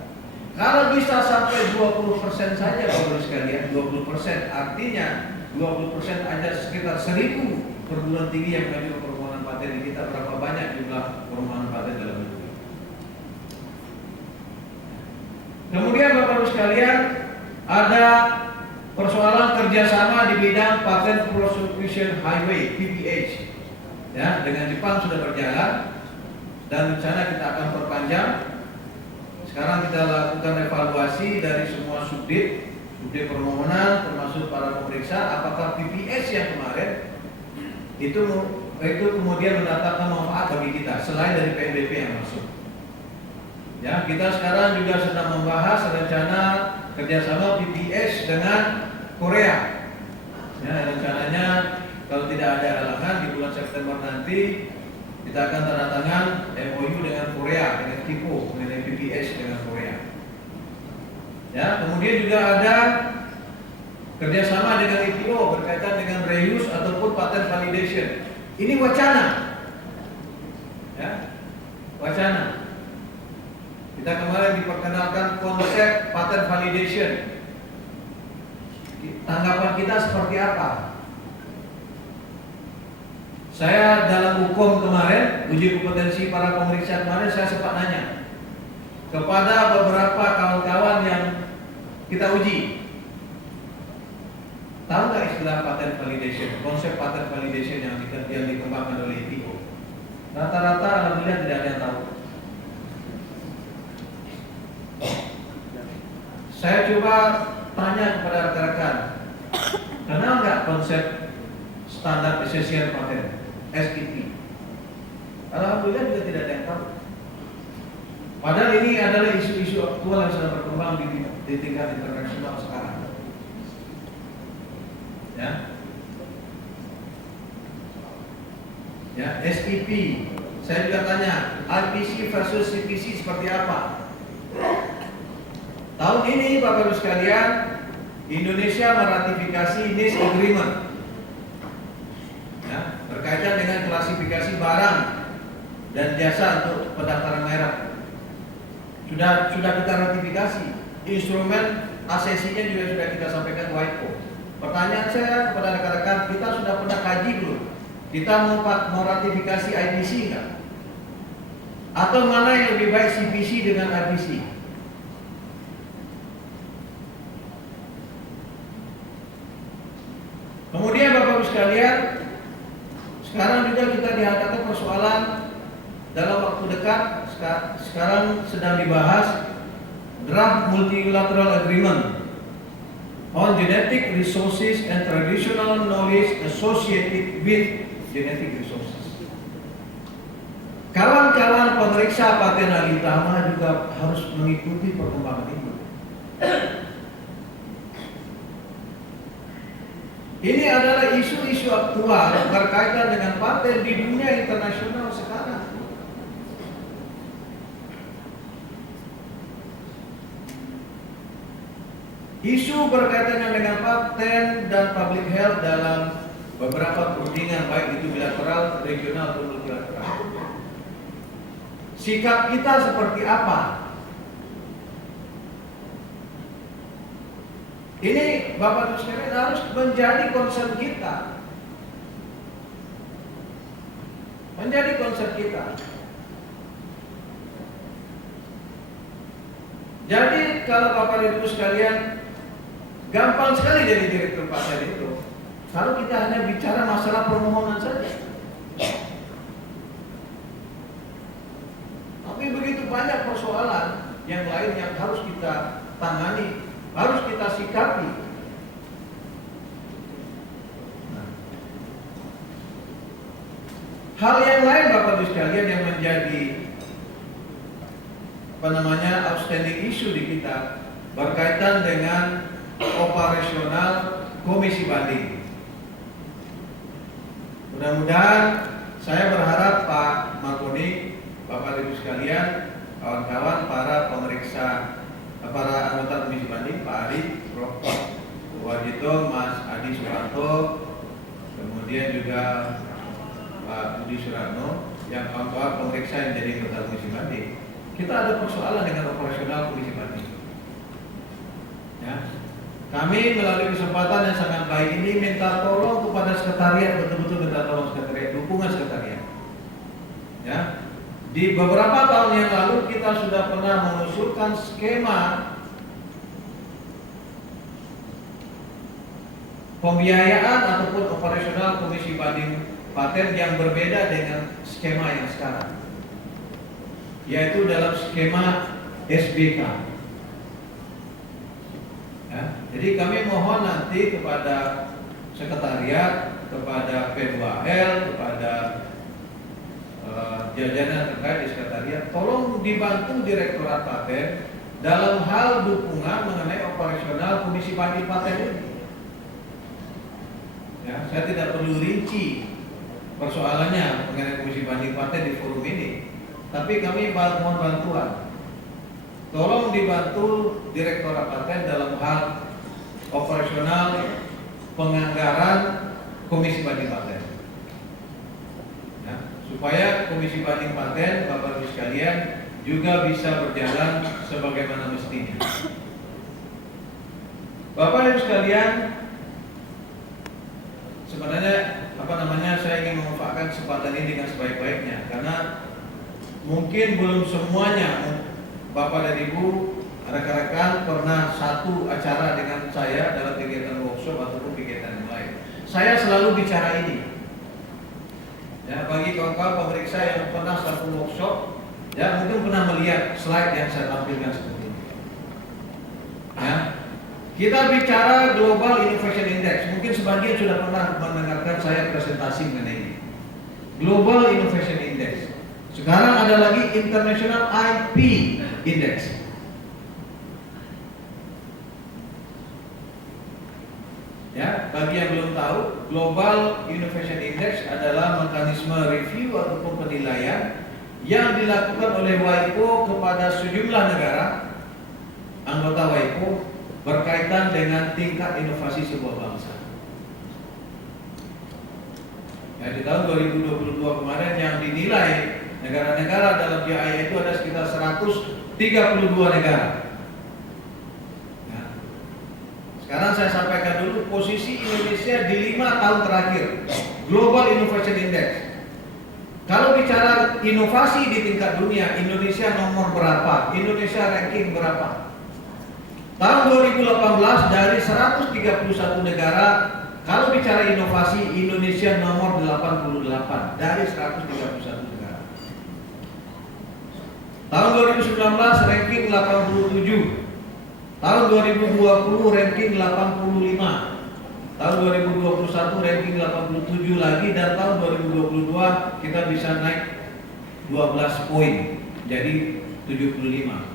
Kalau bisa sampai 20% saja Bapak sekalian, 20% artinya 20% ada sekitar 1.000 perguruan tinggi yang mengajukan permohonan paten di kita. Berapa banyak jumlah permohonan paten dalam negeri? Kemudian Bapak Ibu sekalian, ada persoalan kerjasama di bidang Patent Prosecution Highway (PPH). Ya, dengan Jepang sudah berjalan dan rencana kita akan perpanjang. Sekarang kita lakukan evaluasi dari semua subdit permohonan termasuk para pemeriksa, apakah PPS yang kemarin itu kemudian mendatangkan manfaat bagi kita selain dari PNBP yang masuk. Ya, kita sekarang juga sedang membahas rencana kerjasama PPS dengan Korea. Ya, rencananya kalau tidak ada halangan di bulan September nanti kita akan tanda tangan MOU dengan Korea, dengan TIPO, mengenai PPS dengan Korea. Ya, kemudian juga ada kerjasama dengan IPO berkaitan dengan reuse ataupun patent validation. Ini wacana, ya, wacana. Kita kemarin diperkenalkan konsep patent validation. Tanggapan kita seperti apa? Saya dalam hukum kemarin, uji kompetensi para pemeriksa kemarin, saya sempat nanya kepada beberapa kawan-kawan yang kita uji, tahu nggak istilah patent validation, konsep patent validation yang dikembangkan oleh IPO? Rata-rata alhamdulillah tidak ada yang tahu. Saya coba tanya kepada rekan-rekan, kenal nggak konsep standar essential patent (SEP)? Alhamdulillah juga tidak ada yang tahu. Padahal ini adalah isu-isu aktual yang sedang berkembang di tingkat internasional sekarang. Ya, SEP. Saya juga tanya, IPC versus CPC seperti apa? Tahun ini Bapak Ibu sekalian, Indonesia meratifikasi Nice Agreement, ya, berkaitan dengan klasifikasi barang dan jasa untuk pendaftaran merek. Sudah kita ratifikasi. Instrumen asesinya juga sudah kita sampaikan ke WIPO. Pertanyaan saya kepada rekan-rekan, kita sudah pernah kaji belum? Kita mau ratifikasi IPC enggak? Atau mana yang lebih baik, CPC dengan IPC? Kemudian Bapak Ibu sekalian, sekarang juga kita dihadapkan persoalan dalam waktu dekat. Sekarang sedang dibahas draft multilateral agreement on genetic resources and traditional knowledge associated with genetic resources. Kawan-kawan pemeriksa paten Alitama juga harus mengikuti perkembangan ini. Ini adalah isu-isu aktual berkaitan dengan paten di dunia internasional sekarang. Isu berkaitan dengan paten dan public health dalam beberapa perundingan baik itu bilateral, regional atau multilateral. Sikap kita seperti apa? Ini Bapak Ibu sekalian harus menjadi concern kita. Menjadi concern kita. Jadi kalau Bapak Ibu sekalian gampang sekali jadi direktur paten itu. Kalau kita hanya bicara masalah permohonan saja. Tapi begitu banyak persoalan yang lain yang harus kita tangani, harus kita sikapi. Hal yang lain Bapak Ibu sekalian yang menjadi outstanding issue di kita berkaitan dengan operasional komisi banding. Mudah-mudahan saya berharap Pak Markoni, Bapak Ibu sekalian, kawan-kawan, para pemeriksa, para anggota komisi banding, Pak Adi, Prof. Wajito, Mas Adi Suranto, kemudian juga Pak Budi Suratno, yang kawan-kawan pemeriksa yang jadi anggota komisi banding. Kita ada persoalan dengan operasional komisi banding. Ya. Kami melalui kesempatan yang sangat baik ini minta tolong kepada sekretariat, betul-betul minta tolong sekretariat, dukungan sekretariat. Ya. Di beberapa tahun yang lalu kita sudah pernah mengusulkan skema pembiayaan ataupun operasional komisi banding paten yang berbeda dengan skema yang sekarang, yaitu dalam skema SBK. Ya, jadi kami mohon nanti kepada sekretariat, kepada P2L, kepada jajaran terkait di sekretariat, tolong dibantu Direktorat Paten dalam hal dukungan mengenai operasional komisi banding paten ini. Ya, saya tidak perlu rinci persoalannya mengenai komisi banding paten di forum ini, tapi kami mohon bantuan. Tolong dibantu Direktorat Paten dalam hal operasional penganggaran komisi banding paten. Ya, supaya komisi banding paten, Bapak Ibu sekalian, juga bisa berjalan sebagaimana mestinya. Bapak Ibu sekalian, sebenarnya saya ingin memanfaatkan kesempatan ini dengan sebaik-baiknya, karena mungkin belum semuanya Bapak dan Ibu, rekan-rekan pernah satu acara dengan saya dalam kegiatan workshop ataupun kegiatan yang lain. Saya selalu bicara ini. Ya, bagi kawan-kawan pemeriksa yang pernah satu workshop, ya mungkin pernah melihat slide yang saya tampilkan seperti ini. Ya, kita bicara Global Innovation Index. Mungkin sebagian sudah pernah mendengarkan saya presentasi mengenai ini. Global Innovation Index. Sekarang ada lagi International IP Index. Ya, bagi yang belum tahu, Global Innovation Index adalah mekanisme review ataupun penilaian yang dilakukan oleh WIPO kepada sejumlah negara anggota WIPO berkaitan dengan tingkat inovasi sebuah bangsa. Ya, di tahun 2022 kemarin yang dinilai negara-negara dalam GII itu ada sekitar 132 negara. Ya. Sekarang saya sampaikan dulu posisi Indonesia di 5 tahun terakhir Global Innovation Index. Kalau bicara inovasi di tingkat dunia, Indonesia nomor berapa? Indonesia ranking berapa? Tahun 2018 dari 131 negara, kalau bicara inovasi, Indonesia nomor 88 dari 131 negara. Tahun 2019 ranking 87. Tahun 2020 ranking 85. Tahun 2021 ranking 87 lagi, dan tahun 2022 kita bisa naik 12 poin jadi 75.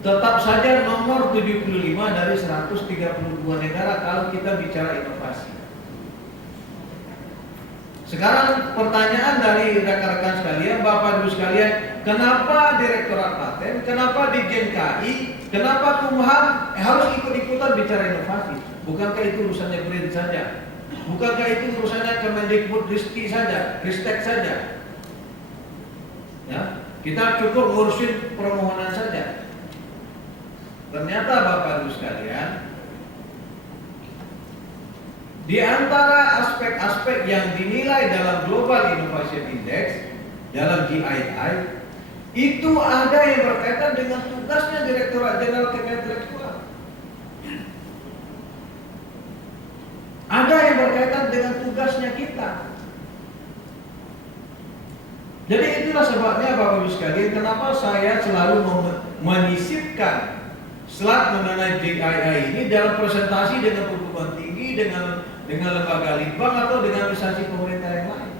Tetap saja nomor 75 dari 132 negara kalau kita bicara inovasi. Sekarang pertanyaan dari rekan-rekan sekalian, Bapak Ibu sekalian, kenapa Direktorat Paten, kenapa Ditjen KI Kenapa Kumham harus ikut-ikutan bicara inovasi? Bukankah itu urusannya BRIN saja? Bukankah itu urusannya Kemendikbud Ristek saja? Ya, kita cukup ngurusin permohonan saja. Ternyata Bapak Ibu sekalian, di antara aspek-aspek yang dinilai dalam Global Innovation Index, dalam GII, itu ada yang berkaitan dengan tugasnya Direktorat Jenderal Kekayaan Intelektual. Ada yang berkaitan dengan tugasnya kita. Jadi itulah sebabnya Bapak Ibu sekalian, kenapa saya selalu menyisipkan slide mengenai GII ini dalam presentasi dengan perguruan tinggi, dengan lembaga litbang atau dengan instansi pemerintah yang lain.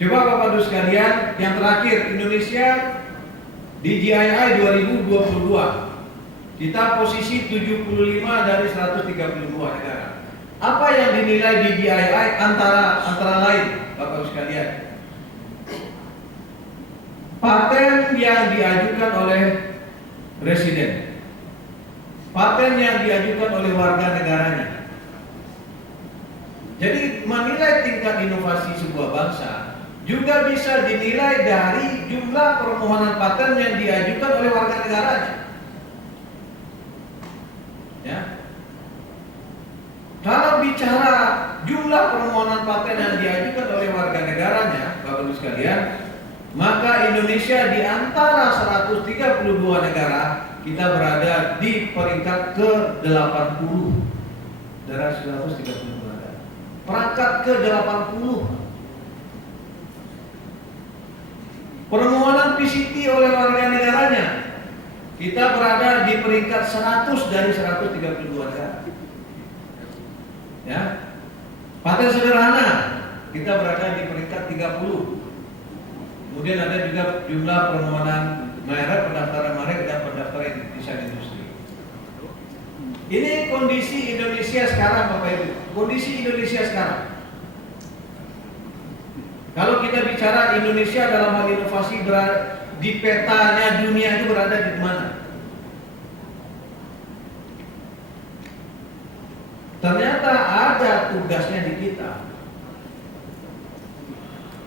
Coba Bapak Ibu sekalian, yang terakhir Indonesia di GII 2022 kita posisi 75 dari 132 negara. Apa yang dinilai di GII antara lain Bapak Ibu sekalian? Paten yang diajukan oleh residen, paten yang diajukan oleh warga negaranya. Jadi menilai tingkat inovasi sebuah bangsa juga bisa dinilai dari jumlah permohonan paten yang diajukan oleh warga negaranya. Ya. Kalau bicara jumlah permohonan paten yang diajukan oleh warga negaranya, Bapak Ibu sekalian, maka Indonesia di antara 132 negara kita berada di peringkat ke-80 dari 132 negara. Perangkat ke-80. Permohonan PCT oleh warga negaranya, kita berada di peringkat 100 dari 132 negara. Ya. Paten sederhana, kita berada di peringkat 30. Kemudian ada juga jumlah permohonan merek, pendaftaran merek dan pendaftaran desain industri. Ini kondisi Indonesia sekarang, Bapak Ibu. Kondisi Indonesia sekarang. Kalau kita bicara Indonesia dalam hal inovasi di petanya dunia itu berada di mana? Ternyata ada tugasnya di kita.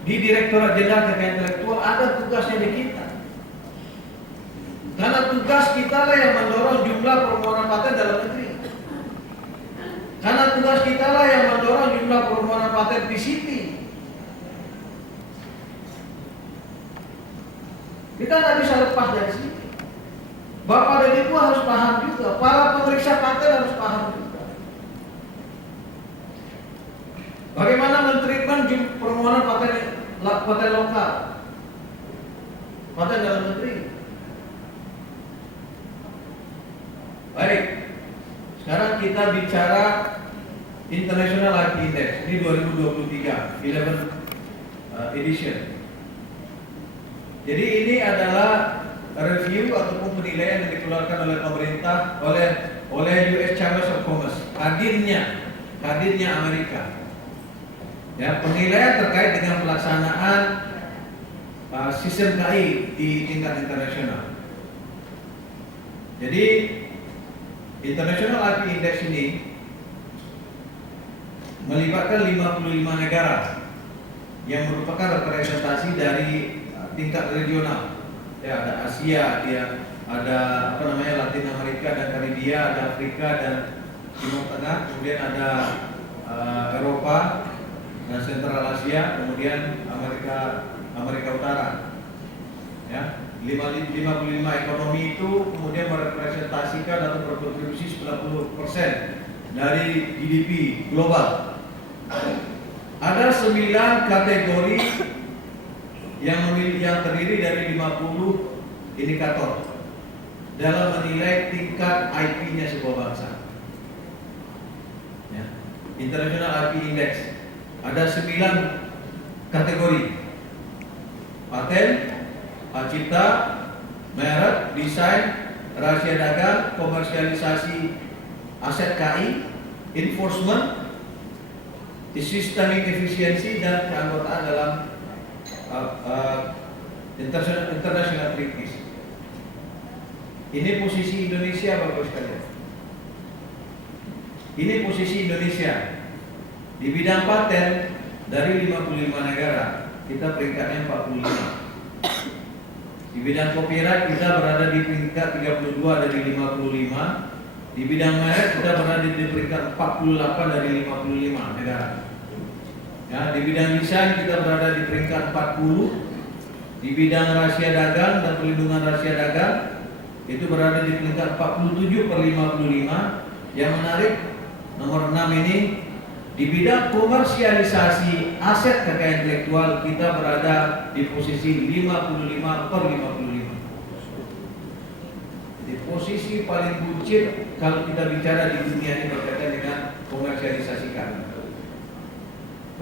Di Direktorat Jenderal Kekayaan Intelektual ada tugasnya di kita. Karena tugas kita lah yang mendorong jumlah permohonan paten dalam negeri. Karena tugas kita lah yang mendorong jumlah permohonan paten PCT. Kita nggak bisa lepas dari sini. Bapak dan Ibu harus paham juga. Para pemeriksa paten harus paham juga. Bagaimana men-treatment permohonan paten lokal, paten dalam negeri. Baik, sekarang kita bicara International IP Index. Ini 2023, 11 edition. Jadi ini adalah review ataupun penilaian yang dikeluarkan oleh pemerintah, oleh US Chamber of Commerce. Hadirnya Amerika. Ya, penilaian terkait dengan pelaksanaan sistem KI di tingkat internasional. Jadi International IP Index ini melibatkan 55 negara yang merupakan representasi dari tingkat regional. Ya, ada Asia, ada Latin Amerika dan Karibia, ada Afrika dan Timur Tengah, kemudian ada Eropa dan Sentral Asia, kemudian Amerika Utara. Ya, 55 ekonomi itu kemudian merepresentasikan atau berkontribusi 90% dari GDP global. Ada 9 kategori yang terdiri dari 50 indikator dalam menilai tingkat IP-nya sebuah bangsa. Ya. International IP Index ada 9 kategori: paten, hak cipta, merek, desain, rahasia dagang, komersialisasi aset KI, enforcement, systemic efficiency, dan keanggotaan dalam international treaties. Ini posisi Indonesia Bapak sekalian. Ini posisi Indonesia. Di bidang paten dari 55 negara, kita peringkatnya 45. Di bidang copyright kita berada di peringkat 32 dari 55. Di bidang merek kita berada di peringkat 48 dari 55 negara. Ya, di bidang desain kita berada di peringkat 40. Di bidang rahasia dagang dan perlindungan rahasia dagang itu berada di peringkat 47 per 55. Yang menarik nomor 6 ini, di bidang komersialisasi aset kekayaan intelektual kita berada di posisi 55 per 55. Jadi posisi paling buncit kalau kita bicara di dunia ini berkaitan dengan komersialisasi kami.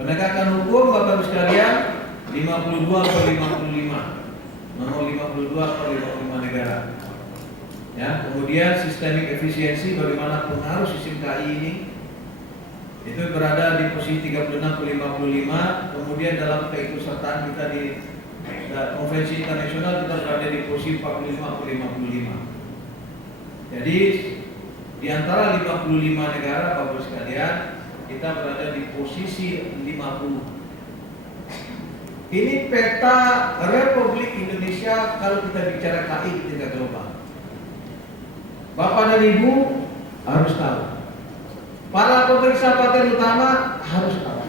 Penegakan hukum Bapak Ibu sekalian 52 per 55. Nomor 52 per 55 negara. Ya, kemudian sistemik efisiensi, bagaimana pengaruh sistem KI ini itu berada di posisi 36 per 55. Kemudian dalam keikutsertaan kita di konferensi internasional kita berada di posisi 45 per 55. Jadi di antara 55 negara Bapak sekalian kita berada di posisi 50. Ini peta Republik Indonesia kalau kita bicara KI di tingkat global. Bapak dan Ibu harus tahu. Para pemeriksa paten utama harus tahu.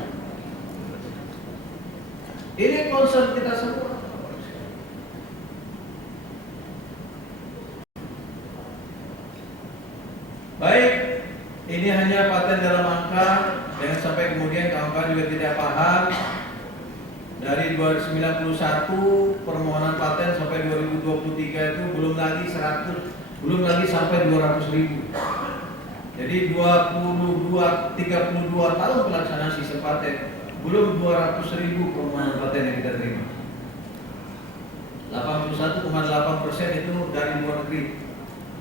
Ini concern kita semua. Baik, ini hanya paten dalam angka. Jangan sampai kemudian kawan-kawan juga tidak paham. Dari 1991 permohonan paten sampai 2023 itu belum lagi 100, belum lagi sampai 200.000. Jadi 32 tahun pelaksanaan sistem paten, belum 200.000 permohonan paten yang kita terima. 81,8% itu dari luar negeri,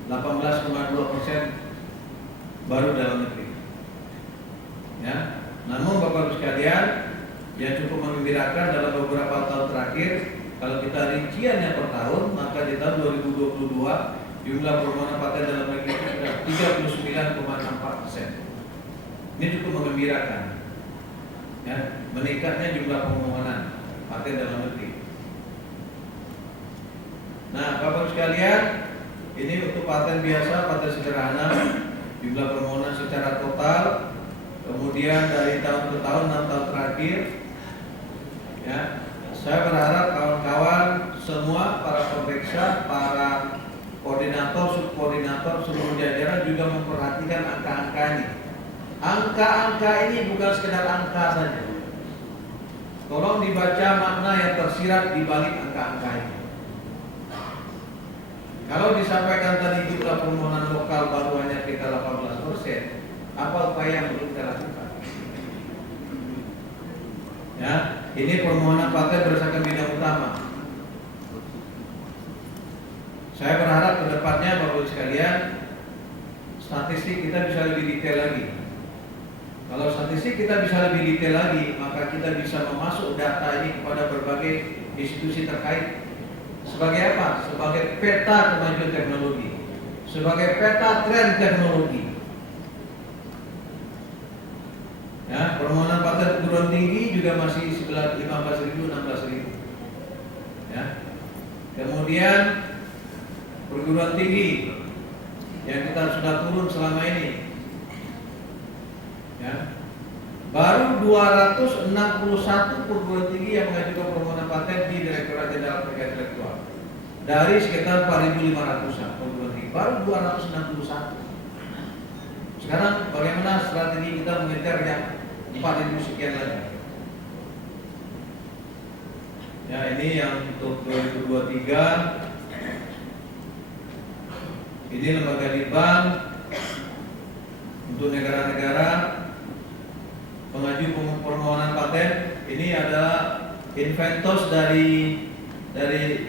18,2% baru dalam negeri. Ya, namun Bapak Ibu sekalian, yang cukup menggembirakan dalam beberapa tahun terakhir, kalau kita rinciannya per tahun, maka di tahun 2022 jumlah permohonan paten dalam negeri itu sudah 39,64%. Ini cukup menggembirakan. Ya, meningkatnya jumlah permohonan paten dalam negeri. Nah, Bapak sekalian, ini untuk paten biasa, paten sederhana, jumlah permohonan secara total, kemudian dari tahun ke tahun 6 tahun terakhir. Ya, saya berharap kawan-kawan semua, para pemeriksa, para koordinator, subkoordinator, seluruh jajaran juga memperhatikan angka-angka ini. Angka-angka ini bukan sekedar angka saja. Tolong dibaca makna yang tersirat di balik angka-angka ini. Kalau disampaikan tadi jumlah permohonan lokal baru hanya sekitar 18%, apa upaya yang belum kita lakukan? Ya, ini permohonan paten berdasarkan bidang utama. Saya berharap ke depannya Bapak Ibu sekalian, statistik kita bisa lebih detail lagi. Kalau statistik kita bisa lebih detail lagi, maka kita bisa memasuk data ini kepada berbagai institusi terkait. Sebagai apa? Sebagai peta kemajuan teknologi, sebagai peta tren teknologi. Ya, permohonan paten perguruan tinggi juga masih sekitar 15.000, 16.000. Ya. Kemudian perguruan tinggi yang kita sudah turun selama ini. Ya. Baru 261 perguruan tinggi yang mengajukan permohonan paten di Direktorat Jenderal Kekayaan Intelektual. Dari sekitar 4.500-an perguruan tinggi, baru 261. Sekarang bagaimana strategi kita mengejar yang 4.000 sekian lagi? Ya, ini yang untuk 2023. Ini lembaga litbang untuk negara-negara pengaju permohonan paten. Ini adalah Inventos dari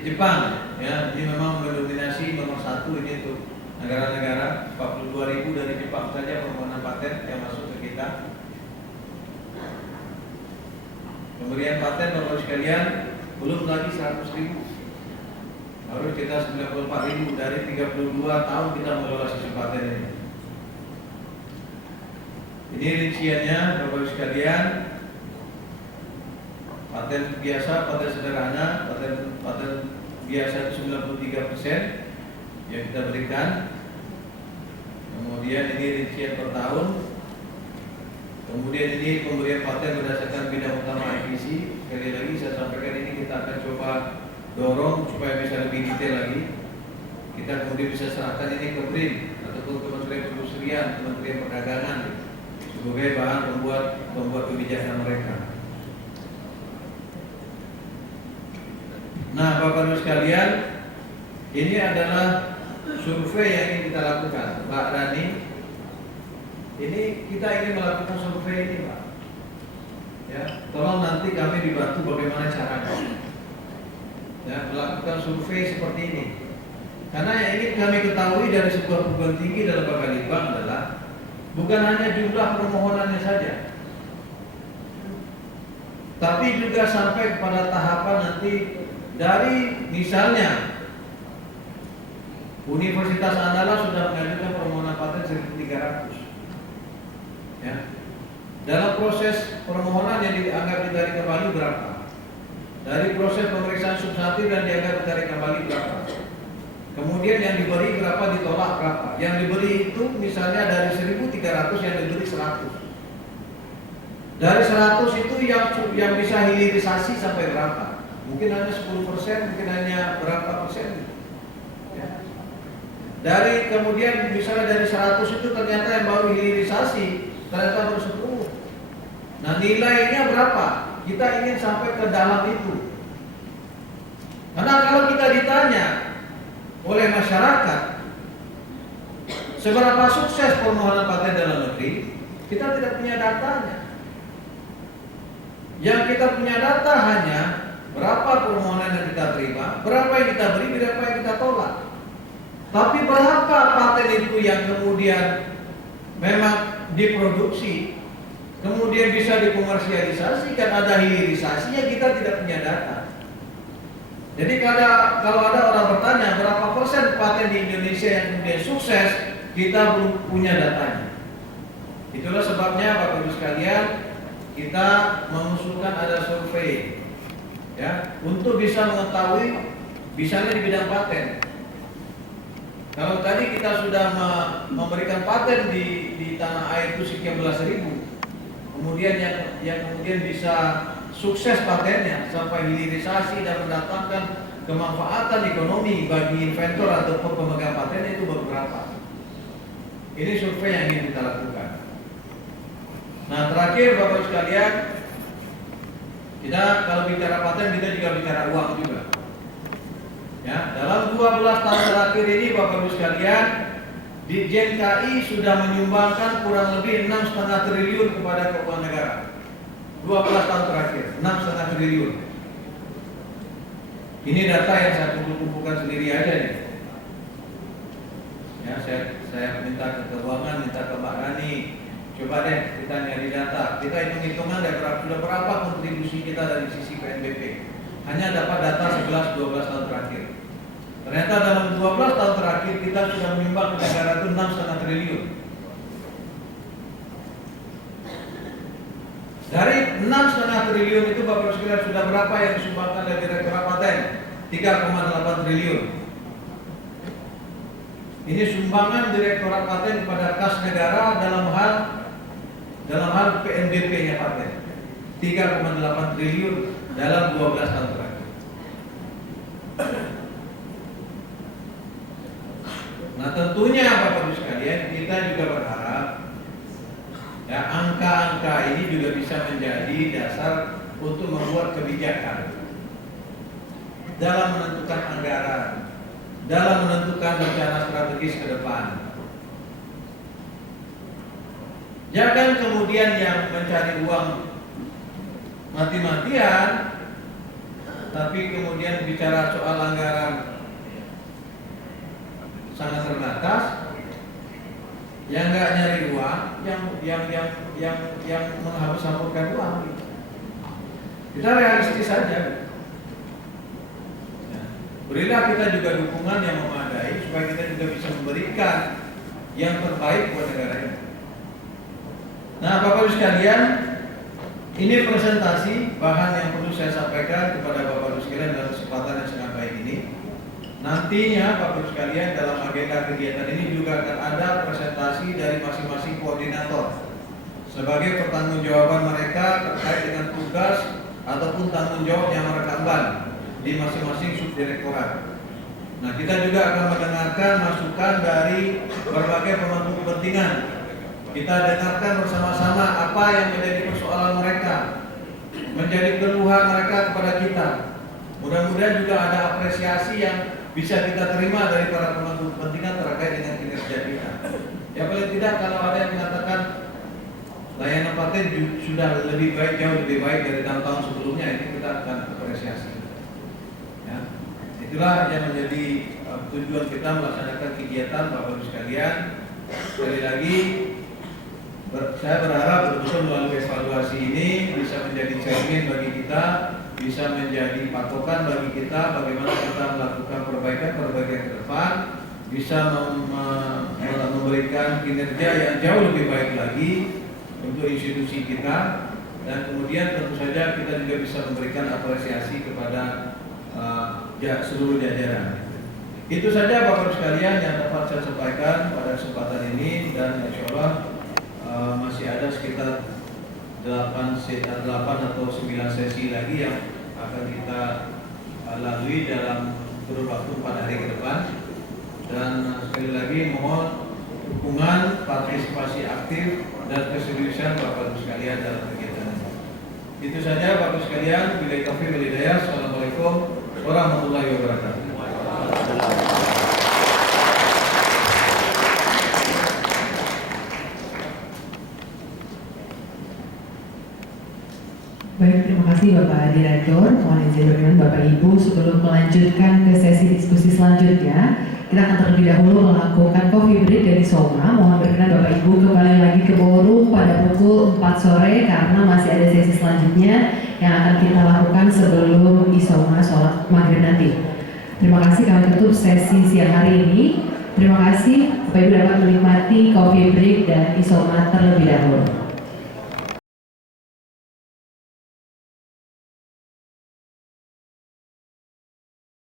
Jepang. Ya, ini memang mendominasi nomor 1 ini untuk negara-negara. 42.000 dari Jepang saja permohonan paten yang masuk ke kita. Pemberian paten Bapak sekalian belum lagi 100.000. Baru kita 94.000 dari 32 tahun kita mengelola sistem paten ini. Ini rinciannya Bapak Ibu sekalian. Paten biasa, paten sederhana, paten biasa itu 93% yang kita berikan. Kemudian ini rincian per tahun. Kemudian ini pemberian paten berdasarkan bidang utama IPC. Sekali lagi saya sampaikan, ini kita akan coba dorong supaya bisa lebih detail lagi. Kita kemudian bisa serahkan ini ke BRIN ataupun Kementerian Perindustrian, Kementerian Perdagangan sebagai bahan pembuat kebijakan mereka. Nah, Bapak Ibu sekalian, ini adalah survei yang ingin kita lakukan, Mbak Rani. Ini kita ingin melakukan survei ini, Pak. Ya, tolong nanti kami dibantu bagaimana caranya. Ya, melakukan survei seperti ini. Karena yang ingin kami ketahui dari sebuah perguruan tinggi dalam Balitbang adalah bukan hanya jumlah permohonannya saja, tapi juga sampai kepada tahapan nanti dari misalnya Universitas Andalas sudah mengajukan permohonan paten 1.300. Ya. Dalam proses permohonan yang dianggap ditarik kembali berapa? Dari proses pemeriksaan substantif dan dianggap ditarik kembali berapa? Kemudian yang diberi berapa, ditolak berapa? Yang diberi itu misalnya dari 1.300 yang diberi 100. Dari 100 itu yang bisa hilirisasi sampai berapa? Mungkin hanya 10%, mungkin hanya berapa persen. Ya. Dari kemudian misalnya dari 100 itu ternyata yang baru hilirisasi ternyata baru 10. Nah, nilainya berapa? Kita ingin sampai ke dalam itu. Karena kalau kita ditanya oleh masyarakat seberapa sukses permohonan paten dalam negeri, kita tidak punya datanya. Yang kita punya data hanya berapa permohonan yang kita terima, berapa yang kita beri, berapa yang kita tolak. Tapi berapa paten itu yang kemudian memang diproduksi, kemudian bisa dikomersialisasi, kan ada hilirisasinya, kita tidak punya data. Jadi kalau ada orang bertanya berapa persen paten di Indonesia yang kemudian sukses, kita belum punya datanya. Itulah sebabnya Bapak Ibu sekalian, kita mengusulkan ada survei, ya, untuk bisa mengetahui misalnya di bidang paten. Kalau tadi kita sudah memberikan paten di tanah air itu sekian belas ribu, kemudian yang kemudian bisa sukses patennya sampai hilirisasi dan mendatangkan kemanfaatan ekonomi bagi inventor atau pemegang paten itu beberapa. Ini survei yang ingin kita lakukan. Nah, terakhir Bapak sekalian, kita kalau bicara paten kita juga bicara uang juga. Ya, dalam 12 tahun terakhir ini Bapak Ibu sekalian, Ditjen KI sudah menyumbangkan kurang lebih 6,5 triliun kepada keuangan negara. 12 tahun terakhir, 6,5 triliun. Ini data yang saya kumpulkan sendiri aja nih. Ya, saya minta ke keuangan, minta ke Mbak Rani. Coba deh kita nyari data. Kita hitung-hitungan sudah berapa kontribusi kita dari sisi PNBP. Hanya dapat data 11-12 tahun terakhir. Ternyata dalam 12 tahun terakhir kita sudah menyumbang ke negara itu 6,5 triliun. Dari 6,5 triliun itu Bapak sekalian sudah berapa yang disumbangkan dari Direktorat Paten? 3,8 triliun. Ini sumbangan Direktorat Paten kepada kas negara dalam hal PNBP-nya paten. 3,8 triliun dalam 12 tahun terakhir. Nah, tentunya Bapak Ibu sekalian, kita juga berharap ya angka-angka ini juga bisa menjadi dasar untuk membuat kebijakan dalam menentukan anggaran, dalam menentukan rencana strategis ke depan. Jangan kemudian yang mencari uang mati-matian, tapi kemudian bicara soal anggaran sangat terbatas, yang nggak nyari uang, yang menghabis-haburkan uang. Kita realistis saja. Ya. Berilah kita juga dukungan yang memadai supaya kita juga bisa memberikan yang terbaik buat negara ini. Nah, Bapak Ibu sekalian, ini presentasi bahan yang perlu saya sampaikan kepada Bapak Ibu sekalian dalam kesempatan yang sangat baik ini. Nantinya Bapak Ibu sekalian dalam agenda kegiatan ini juga akan ada presentasi dari masing-masing koordinator sebagai pertanggungjawaban mereka terkait dengan tugas ataupun tanggung jawab yang mereka emban di masing-masing subdirektorat. Nah, kita juga akan mendengarkan masukan dari berbagai pemangku kepentingan. Kita dengarkan bersama-sama apa yang menjadi persoalan mereka, menjadi keluhan mereka kepada kita. Mudah-mudahan juga ada apresiasi yang bisa kita terima dari para pemangku kepentingan terkait dengan kinerja kita. Ya paling tidak kalau ada yang mengatakan layanan paten sudah lebih baik, jauh lebih baik dari tahun-tahun sebelumnya, ini kita akan apresiasi. Ya, itulah yang menjadi tujuan kita melaksanakan kegiatan Bapak Ibu sekalian. Sekali lagi, saya berharap betul-betul melalui evaluasi ini bisa menjadi cermin bagi kita, bisa menjadi patokan bagi kita bagaimana kita melakukan perbaikan ke depan, bisa memberikan kinerja yang jauh lebih baik lagi untuk institusi kita, dan kemudian tentu saja kita juga bisa memberikan apresiasi kepada seluruh jajaran. Itu saja Bapak Ibu sekalian yang dapat saya sampaikan pada kesempatan ini, dan insya Allah masih ada sekitar 8 atau 9 sesi lagi yang akan kita lalui dalam kurun waktu 4 hari ke depan. Dan sekali lagi mohon dukungan, partisipasi aktif dan keseriusan Bapak Ibu sekalian dalam kegiatan ini. Itu saja Bapak Ibu sekalian. Billahi taufiq wal hidayah. Assalamualaikum warahmatullahi wabarakatuh. Baik, terima kasih Bapak Direktur. Mohon izin berkenan Bapak Ibu, sebelum melanjutkan ke sesi diskusi selanjutnya, kita akan terlebih dahulu melakukan coffee break dari Soma. Mohon berkenan Bapak Ibu kembali lagi ke ballroom pada pukul 4 sore karena masih ada sesi selanjutnya yang akan kita lakukan sebelum Isoma sholat maghrib nanti. Terima kasih, kami tutup sesi siang hari ini. Terima kasih, Bapak Ibu dapat menikmati coffee break dan Isoma terlebih dahulu.